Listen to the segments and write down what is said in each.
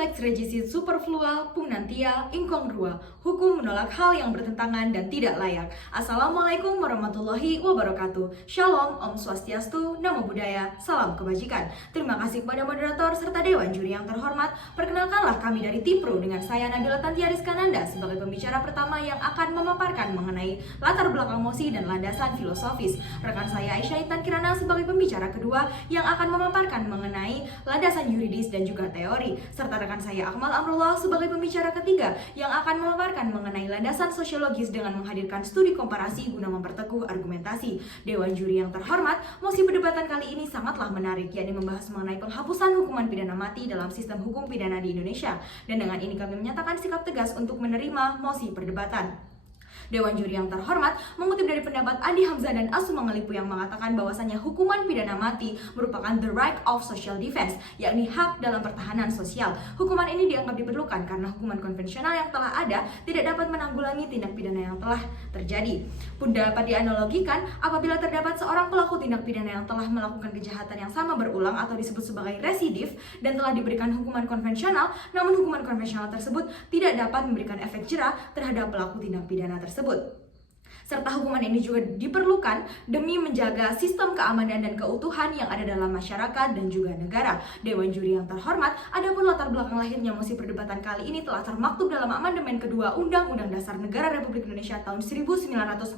lex regisit superflua, pugnantia, incongrua. Hukum menolak hal yang bertentangan dan tidak layak. Assalamualaikum warahmatullahi wabarakatuh. Shalom, Om Swastiastu, Namo Buddhaya, salam kebajikan. Terima kasih kepada moderator serta Dewan Juri yang terhormat. Perkenalkanlah kami dari Tim Pro dengan saya Nabila Tantia Rizkananda sebagai pembicara pertama yang akan memaparkan mengenai latar belakang mosi dan landasan filosofis. Rekan saya Aisyah Intan Kirana sebagai pembicara kedua yang akan memaparkan mengenai landasan yuridis dan juga teori, serta rekan saya Akmal Amrullah sebagai pembicara ketiga yang akan memaparkan mengenai landasan sosiologis dengan menghadirkan studi komparasi guna memperteguh argumentasi. Dewan Juri yang terhormat, mosi perdebatan kali ini sangatlah menarik, yakni membahas mengenai penghapusan hukuman pidana mati dalam sistem hukum pidana di Indonesia. Dan dengan ini kami menyatakan sikap tegas untuk menerima mosi perdebatan. Dewan Juri yang terhormat mengutip dari pendapat Andi Hamzah dan Asuma Ngelipu yang mengatakan bahwasannya hukuman pidana mati merupakan the right of social defense, yakni hak dalam pertahanan sosial. Hukuman ini dianggap diperlukan karena hukuman konvensional yang telah ada tidak dapat menanggulangi tindak pidana yang telah terjadi. Pun dapat dianalogikan apabila terdapat seorang pelaku tindak pidana yang telah melakukan kejahatan yang sama berulang atau disebut sebagai residif dan telah diberikan hukuman konvensional, namun hukuman konvensional tersebut tidak dapat memberikan efek jera terhadap pelaku tindak pidana tersebut. Serta hukuman ini juga diperlukan demi menjaga sistem keamanan dan keutuhan yang ada dalam masyarakat dan juga negara. Dewan Juri yang terhormat, adapun latar belakang lahirnya mosi perdebatan kali ini telah termaktub dalam amandemen kedua Undang-Undang Dasar Negara Republik Indonesia tahun 1945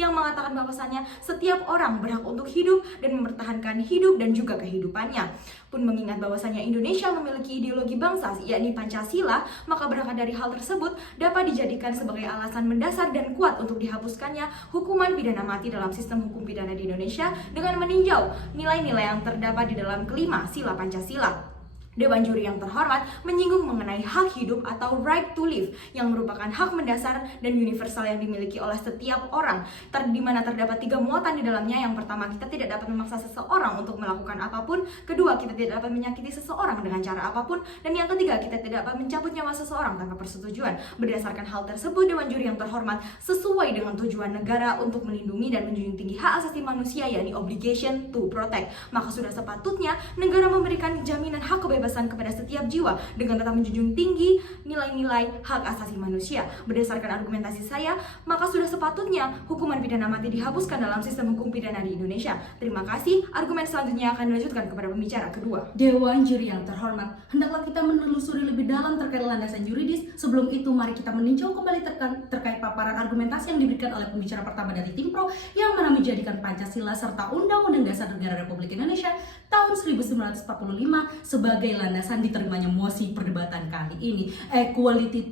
yang mengatakan bahwasannya setiap orang berhak untuk hidup dan mempertahankan hidup dan juga kehidupannya. Pun mengingat bahwasannya Indonesia memiliki ideologi bangsa yakni Pancasila, maka berangkat dari hal tersebut dapat dijadikan sebagai alasan mendasar dan kuat untuk dihapuskannya hukuman pidana mati dalam sistem hukum pidana di Indonesia dengan meninjau nilai-nilai yang terdapat di dalam kelima sila Pancasila. Dewan Juri yang terhormat menyinggung mengenai hak hidup atau right to live yang merupakan hak mendasar dan universal yang dimiliki oleh setiap orang, di mana terdapat 3 muatan di dalamnya. Yang pertama, kita tidak dapat memaksa seseorang untuk melakukan apapun. Kedua, kita tidak dapat menyakiti seseorang dengan cara apapun. Dan yang ketiga, kita tidak dapat mencabut nyawa seseorang tanpa persetujuan. Berdasarkan hal tersebut, Dewan Juri yang terhormat sesuai dengan tujuan negara untuk melindungi dan menjunjung tinggi hak asasi manusia, yakni obligation to protect, maka sudah sepatutnya negara memberikan jaminan hak kebebasan kepada setiap jiwa dengan tetap menjunjung tinggi nilai-nilai hak asasi manusia. Berdasarkan argumentasi saya, maka sudah sepatutnya hukuman pidana mati dihapuskan dalam sistem hukum pidana di Indonesia. Terima kasih. Argumen selanjutnya akan dilanjutkan kepada pembicara kedua. Dewan Juri yang terhormat, hendaklah kita menelusuri lebih dalam terkait landasan yuridis. Sebelum itu, mari kita meninjau kembali terkait paparan argumentasi yang diberikan oleh pembicara pertama dari Tim Pro yang mana menjadikan Pancasila serta Undang-Undang Dasar Negara Republik Indonesia tahun 1945 sebagai landasan diterimanya mosi perdebatan kali ini. Equality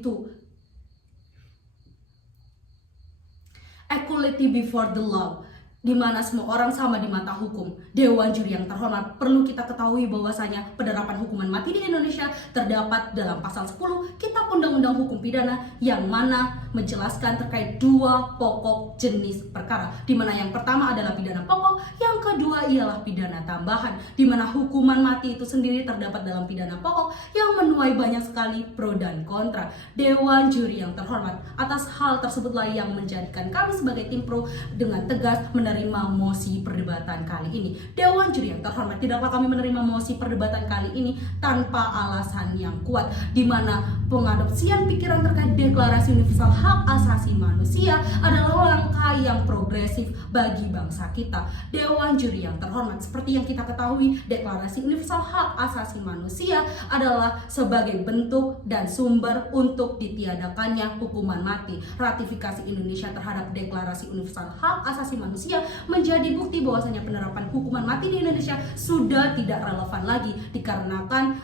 before the law, di mana semua orang sama di mata hukum. Dewan Juri yang terhormat, perlu kita ketahui bahwasanya penerapan hukuman mati di Indonesia terdapat dalam pasal 10 Kitab Undang-Undang Hukum Pidana yang mana menjelaskan terkait 2 pokok jenis perkara, di mana yang pertama adalah pidana pokok, yang kedua ialah pidana tambahan, di mana hukuman mati itu sendiri terdapat dalam pidana pokok yang menuai banyak sekali pro dan kontra. Dewan Juri yang terhormat, atas hal tersebutlah yang menjadikan kami sebagai Tim Pro dengan tegas menerima mosi perdebatan kali ini. Dewan Juri yang terhormat, tidaklah kami menerima mosi perdebatan kali ini tanpa alasan yang kuat, di mana pengadopsian pikiran terkait Deklarasi Universal Hak Asasi Manusia adalah langkah yang progresif bagi bangsa kita. Dewan Juri yang terhormat, seperti yang kita ketahui, Deklarasi Universal Hak Asasi Manusia adalah sebagai bentuk dan sumber untuk ditiadakannya hukuman mati. Ratifikasi Indonesia terhadap Deklarasi Universal Hak Asasi Manusia menjadi bukti bahwasanya penerapan hukuman mati di Indonesia sudah tidak relevan lagi dikarenakan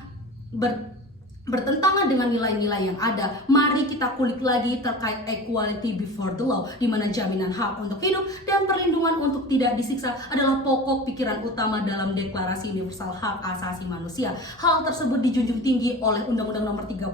bertentangan dengan nilai-nilai yang ada. Mari kita kulik lagi terkait equality before the law, di mana jaminan hak untuk hidup dan perlindungan untuk tidak disiksa adalah pokok pikiran utama dalam Deklarasi Universal Hak Asasi Manusia. Hal tersebut dijunjung tinggi oleh Undang-Undang Nomor 39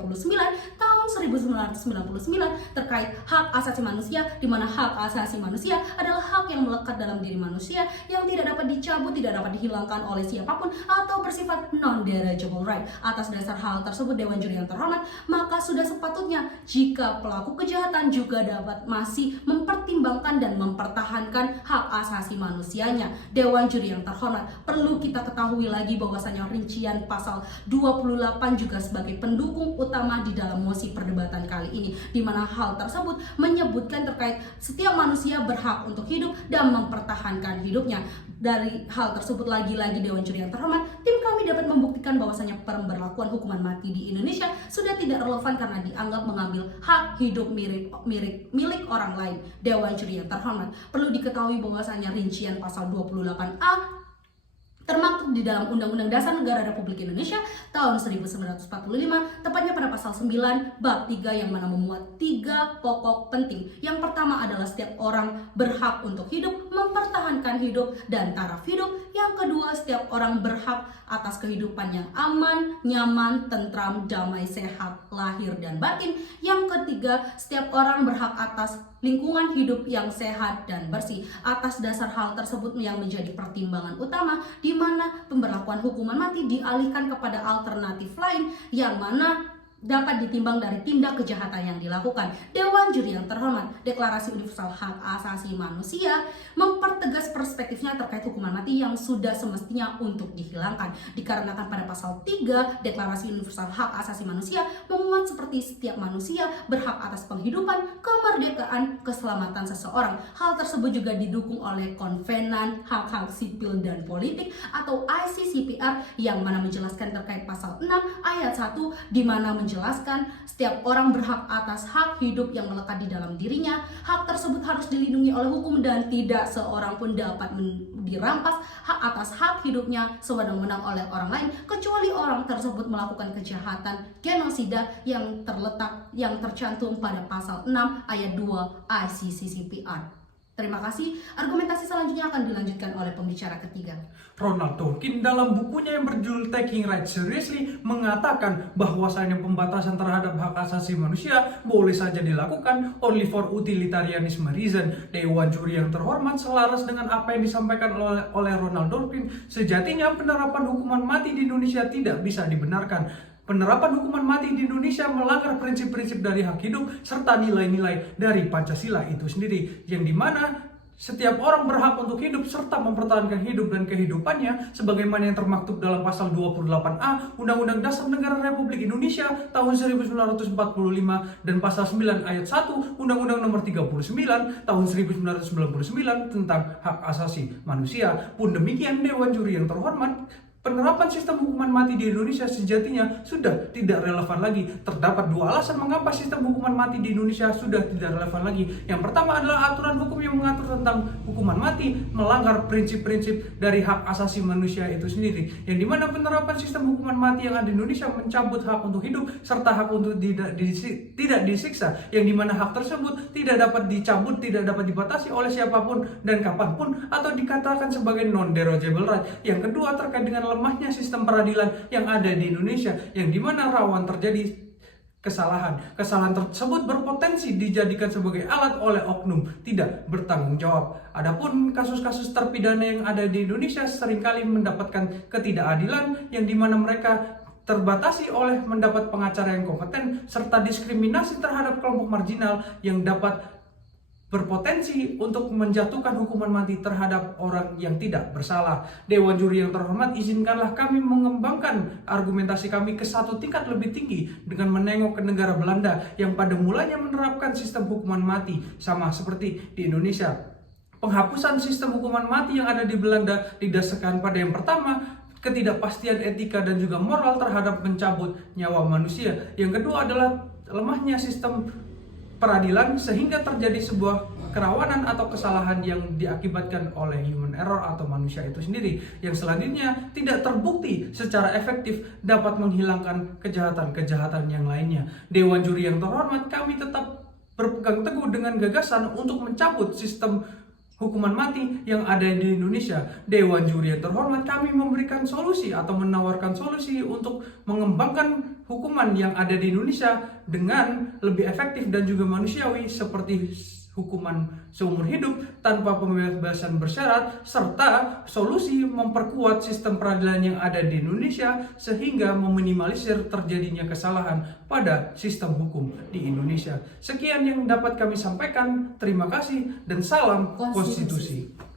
tahun 1999 terkait hak asasi manusia, di mana hak asasi manusia adalah hak yang melekat dalam diri manusia yang tidak dapat dicabut, tidak dapat dihilangkan oleh siapapun atau bersifat non-derivative right. Atas dasar hal tersebut, Dewan Juri yang terhormat, maka sudah sepatutnya jika pelaku kejahatan juga dapat masih mempertimbangkan dan mempertahankan hak asasi manusianya. Dewan Juri yang terhormat, perlu kita ketahui lagi bahwasanya rincian pasal 28 juga sebagai pendukung utama di dalam mosi perdebatan kali ini, di mana hal tersebut menyebutkan terkait setiap manusia berhak untuk hidup dan mempertahankan hidupnya. Dari hal tersebut lagi-lagi Dewan Juri yang terhormat, tim kami dapat membuktikan bahwasanya pemberlakuan hukuman mati di Indonesia sudah tidak relevan karena dianggap mengambil hak hidup milik orang lain. Dewan Juri yang terhormat, perlu diketahui bahwasanya rincian pasal 28A termaktub di dalam Undang-Undang Dasar Negara Republik Indonesia tahun 1945, tepatnya pada pasal 9 bab 3 yang mana memuat 3 pokok penting. Yang pertama adalah setiap orang berhak untuk hidup, mempertahankan hidup dan taraf hidup. Yang kedua, setiap orang berhak atas kehidupan yang aman, nyaman, tentram, damai, sehat, lahir dan batin. Yang ketiga, setiap orang berhak atas lingkungan hidup yang sehat dan bersih. Atas dasar hal tersebut yang menjadi pertimbangan utama, di mana pemberlakuan hukuman mati dialihkan kepada alternatif lain yang mana dapat ditimbang dari tindak kejahatan yang dilakukan. Dewan Juri yang terhormat, Deklarasi Universal Hak Asasi Manusia mempertegas perspektifnya terkait hukuman mati yang sudah semestinya untuk dihilangkan. Dikarenakan pada pasal 3 Deklarasi Universal Hak Asasi Manusia memuat seperti setiap manusia berhak atas penghidupan, kemerdekaan, keselamatan seseorang. Hal tersebut juga didukung oleh Konvenan Hak-Hak Sipil dan Politik atau ICCPR yang mana menjelaskan terkait pasal 6 ayat 1 di mana menjelaskan setiap orang berhak atas hak hidup yang melekat di dalam dirinya. Hak tersebut harus dilindungi oleh hukum dan tidak seorang pun dapat dirampas hak atas hak hidupnya sewenang-wenang oleh orang lain kecuali orang tersebut melakukan kejahatan genosida yang tercantum pada pasal 6 ayat 2 ICCPR. Terima kasih. Argumentasi selanjutnya akan dilanjutkan oleh pembicara ketiga. Ronald Dworkin dalam bukunya yang berjudul Taking Rights Seriously mengatakan bahwasanya pembatasan terhadap hak asasi manusia boleh saja dilakukan only for utilitarianism reason. Dewan Juri yang terhormat, selaras dengan apa yang disampaikan oleh Ronald Dworkin, sejatinya penerapan hukuman mati di Indonesia tidak bisa dibenarkan. Penerapan hukuman mati di Indonesia melanggar prinsip-prinsip dari hak hidup serta nilai-nilai dari Pancasila itu sendiri, yang dimana setiap orang berhak untuk hidup serta mempertahankan hidup dan kehidupannya sebagaimana yang termaktub dalam pasal 28A Undang-Undang Dasar Negara Republik Indonesia tahun 1945 dan pasal 9 ayat 1 Undang-Undang Nomor 39 tahun 1999 tentang hak asasi manusia. Pun demikian, Dewan Juri yang terhormat, penerapan sistem hukuman mati di Indonesia sejatinya sudah tidak relevan lagi. Terdapat dua alasan mengapa sistem hukuman mati di Indonesia sudah tidak relevan lagi. Yang pertama adalah aturan hukum yang mengatur tentang hukuman mati melanggar prinsip-prinsip dari hak asasi manusia itu sendiri, yang dimana penerapan sistem hukuman mati yang ada di Indonesia mencabut hak untuk hidup serta hak untuk tidak disiksa, yang dimana hak tersebut tidak dapat dicabut, tidak dapat dibatasi oleh siapapun dan kapanpun atau dikatakan sebagai non-derogable right. Yang kedua terkait dengan lemahnya sistem peradilan yang ada di Indonesia, yang dimana rawan terjadi kesalahan. Kesalahan tersebut berpotensi dijadikan sebagai alat oleh oknum tidak bertanggung jawab. Adapun kasus-kasus terpidana yang ada di Indonesia seringkali mendapatkan ketidakadilan, yang dimana mereka terbatasi oleh mendapat pengacara yang kompeten serta diskriminasi terhadap kelompok marginal yang dapat berpotensi untuk menjatuhkan hukuman mati terhadap orang yang tidak bersalah. Dewan Juri yang terhormat, izinkanlah kami mengembangkan argumentasi kami ke satu tingkat lebih tinggi dengan menengok ke negara Belanda yang pada mulanya menerapkan sistem hukuman mati sama seperti di Indonesia. Penghapusan sistem hukuman mati yang ada di Belanda didasarkan pada yang pertama, ketidakpastian etika dan juga moral terhadap mencabut nyawa manusia. Yang kedua adalah lemahnya sistem peradilan sehingga terjadi sebuah kerawanan atau kesalahan yang diakibatkan oleh human error atau manusia itu sendiri, yang selanjutnya tidak terbukti secara efektif dapat menghilangkan kejahatan-kejahatan yang lainnya. Dewan Juri yang terhormat, kami tetap berpegang teguh dengan gagasan untuk mencabut sistem hukuman mati yang ada di Indonesia. Dewan Juri yang terhormat, kami memberikan solusi atau menawarkan solusi untuk mengembangkan hukuman yang ada di Indonesia dengan lebih efektif dan juga manusiawi, seperti hukuman seumur hidup tanpa pembebasan bersyarat, serta solusi memperkuat sistem peradilan yang ada di Indonesia sehingga meminimalisir terjadinya kesalahan pada sistem hukum di Indonesia. Sekian yang dapat kami sampaikan. Terima kasih dan salam konstitusi.